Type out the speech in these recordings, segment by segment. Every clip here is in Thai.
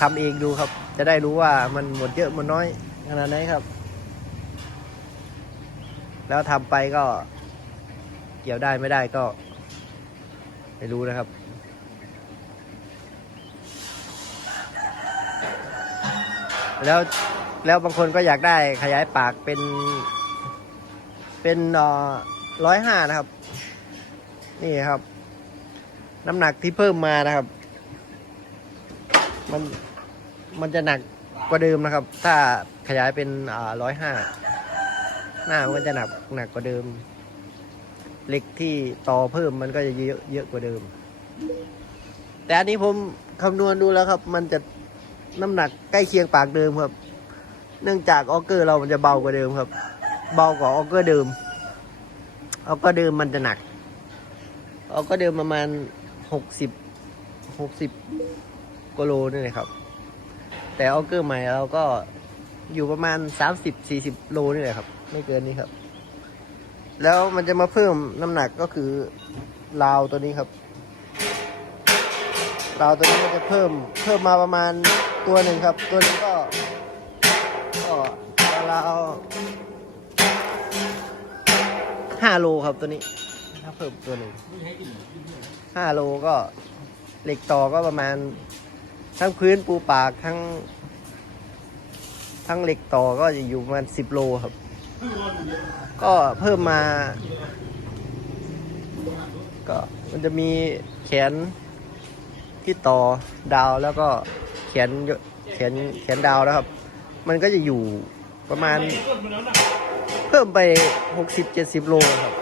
ทำเองดูครับ จะได้รู้ว่ามันหมดเยอะหมดน้อยขนาดไหนครับ แล้วทำไปก็ เกี่ยวได้ไม่ได้ก็ ไม่รู้นะครับแล้วแล้วบางคนก็อยากได้ขยายปากเป็น เป็นร้อยห้านะครับ นี่ครับ น้ำหนักที่เพิ่มมานะครับ มัน มันจะหนักกว่าเดิมนะครับ ถ้าขยายเป็นร้อยห้าหน้ามันก็จะหนักหนักกว่าเดิมเหล็กที่ต่อเพิ่มมันก็จะเยอะเยอะกว่าเดิม แต่อันนี้ผมคำนวณดูแล้วครับ มันจะน้ำหนักใกล้เคียงปากเดิมครับ เนื่องจากออกเกอร์เรามันจะเบากว่าเดิมครับ เบากว่าออกเกอร์เดิมออกเกอร์เดิมมันจะหนักออกเกอร์เดิมประมาณหกสิบหกสิบกิโลนี่เลยครับ แต่ออเกอร์ใหม่เราก็อยู่ประมาณสามสิบสี่สิบโลนี่แหละครับ ไม่เกินนี้ครับ แล้วมันจะมาเพิ่มน้ำหนักก็คือราวตัวนี้ครับราวตัวนี้มันจะเพิ่มเพิ่มมาประมาณตัวหนึ่งครับ ตัวนึงก็ก็ราวห้าโลครับตัวนี้ถ้าเพิ่มตัวหนึ่งห้าโลก็เหล็กต่อก็ประมาณ ทั้งพื้นปูปากทั้ง ทั้งเหล็กต่อก็จะอยู่ประมาณสิบโลครับ ก็เพิ่มมา ก็มันจะมีแขนที่ต่อดาวแล้วก็แขนแขนแขนดาวแล้วครับ มันก็จะอยู่ประมาณ เพิ่มไปหกสิบเจ็ดสิบโลครับ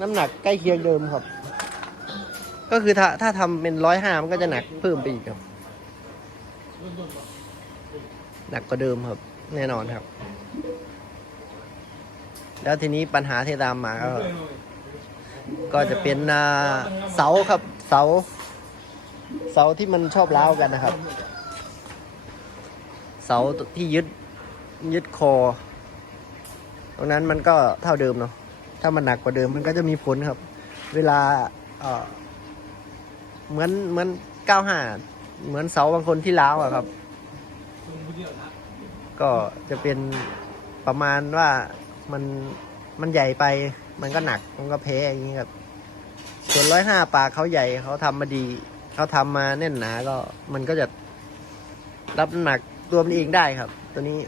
น้ำหนักใกล้เคียงเดิมครับ ก็คือถ้าถ้าทำเป็นร้อยห้ามันก็จะหนักเพิ่มไปอีกครับ หนักกว่าเดิมครับ แน่นอนครับ แล้วทีนี้ปัญหาที่ตามมาก็ก็จะเป็นเสาครับเสา เสาที่มันชอบล้าวกันนะครับ เสาที่ยึดยึดคอ ตรงนั้นมันก็เท่าเดิมเนาะถ้ามันหนักกว่าเดิมมันก็จะมีผลครับ เวลาเเหมือนเหมือนก้าวห้า เหมือนเสาบางคนที่ล้าวอะครับ ก็จะเป็นประมาณว่ามันมันใหญ่ไป มันก็หนักมันก็แพ้อย่างนี้ครับส่วนร้อยห้าปากเขาใหญ่เขาทำมาดีเขาทำมาแน่นหนาก็มันก็จะรับน้ำหนักตัวมันเองได้ครับ ตัวนี้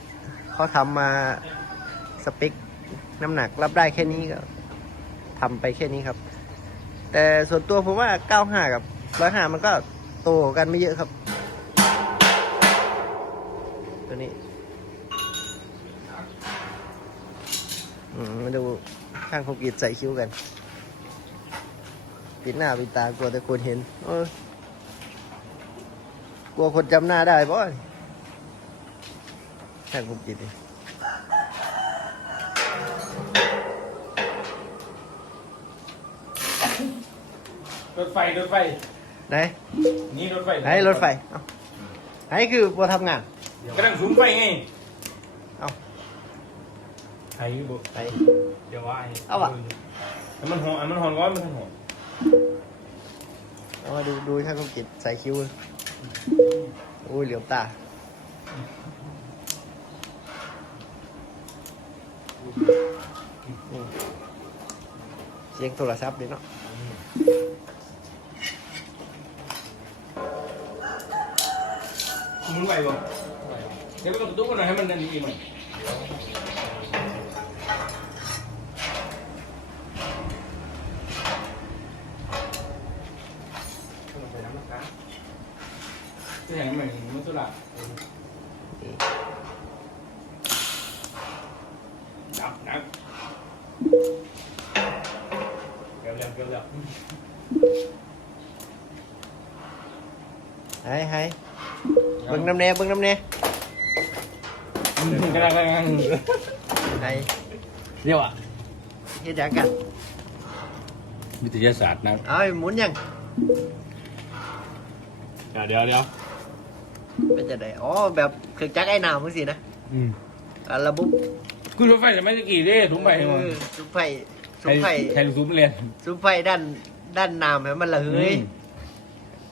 เขาทำมาสเปคน้ำหนักรับได้แค่นี้ก็ทำไปแค่นี้ครับ แต่ส่วนตัวผมว่าเก้าห้ากับร้อยห้ามันก็ โตกันไม่เยอะครับ ตัวนี้มาดูข้างโคกิดใส่คิ้วกัน ปิดหน้าปิดตากลัวแต่คนเห็นเออกลัวคนจำหน้าได้บ่อยข้างโคกิดนี่รถไฟรถไฟ ไหนนี่รถไฟไหนรถไฟเอ้าไหนคือบัวทำงานกำลังสูงไฟไงเอาไอ้บุไหน เดี๋ยวว่าเอาอะแต่มันหอนมันหอนร้อนมันหอนเอามาดูดูช่างโคกิดใส่คิ้วโอ้ยเหลือมตานี่เสียงโทรศัพท์เลยเนาะ หมุนไปบ่เดี๋ยวไปกระตุกกันหน่อยให้มัน บดับเกี่ยวเกี่ยวเกี่ยวเกี่ยวไห้ไห้เบิ่งน้ำแน่เบิ่งน้ำแน่กำลังกำลังไห้เดี๋ยวอะเฮ็ดหยังกันวิทยาศาสตร์นะเอาไอ้หมุนยังเดี๋ยวเดี๋ยวเดี๋ยวเป็นจะได้อ๋อแบบเครื่องจักรไอ้น้ำมึงสินะอืมอ่าระบบคุณรถไฟจะไม่ได้กี่เด้ถุงใบเอมั้งอซุ้มไฟซุ้มไฟใครซุ้มเรียนซุ้มไฟด้านด้านน้ำให้มันระเหย อืม